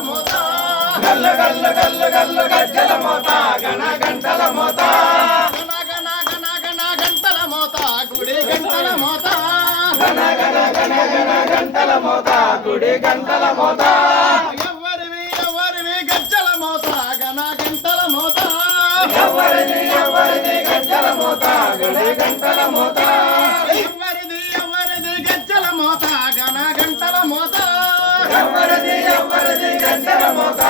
మోత గల్ల గంటల మోత గంటల మోత గంటల మోత ఎవరిది ఎవరిది గందరమోగా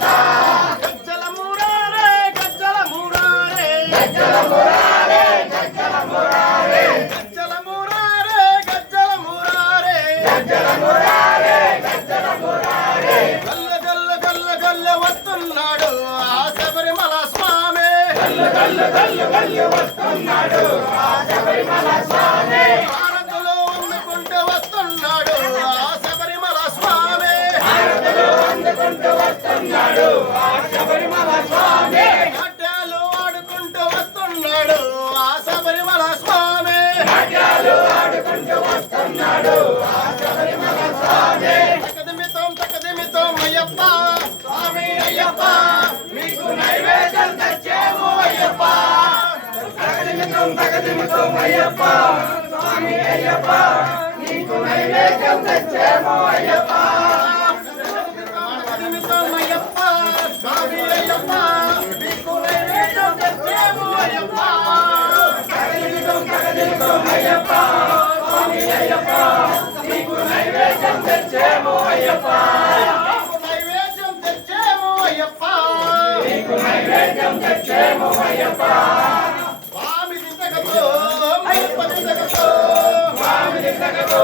వస్తున్నాడు. ఆ శబరిమల స్వామి. వస్తున్నాడు. ఆ శబరిమల స్వామి. వస్తున్నాడు ఆ వస్తున్నాడు వివేకం తెచ్చేమో అయ్యప్ప స్వామి అయ్యప్ప మీకు వివేకం తెచ్చేమో అయ్యప్ప కదలికం కదలికం అయ్యప్ప స్వామి అయ్యప్ప మీకు నైవేద్యం తెచ్చేమో అయ్యప్ప నైవేద్యం తెచ్చేమో అయ్యప్ప మీకు నైవేద్యం తెచ్చేమో అయ్యప్ప స్వామి దిశకతో అయ్యప్ప దిశకతో స్వామి దిశకతో